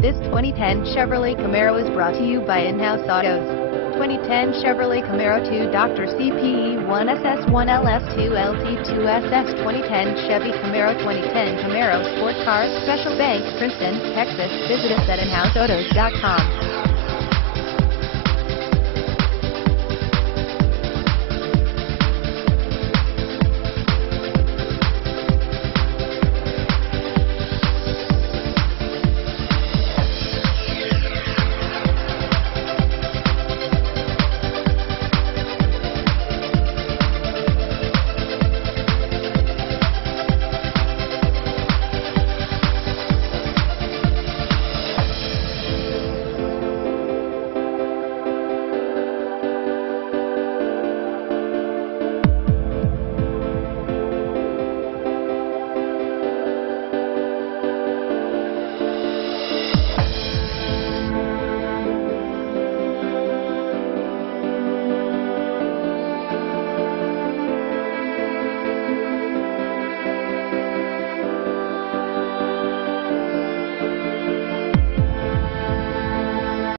This 2010 Chevrolet Camaro is brought to you by In-House Autos. 2010 Chevrolet Camaro 2 Dr. CPE 1SS1LS2LT2SS 2010 Chevy Camaro 2010 Camaro Sport Car Special Bank, Princeton, Texas. Visit us at inhouseautos.com.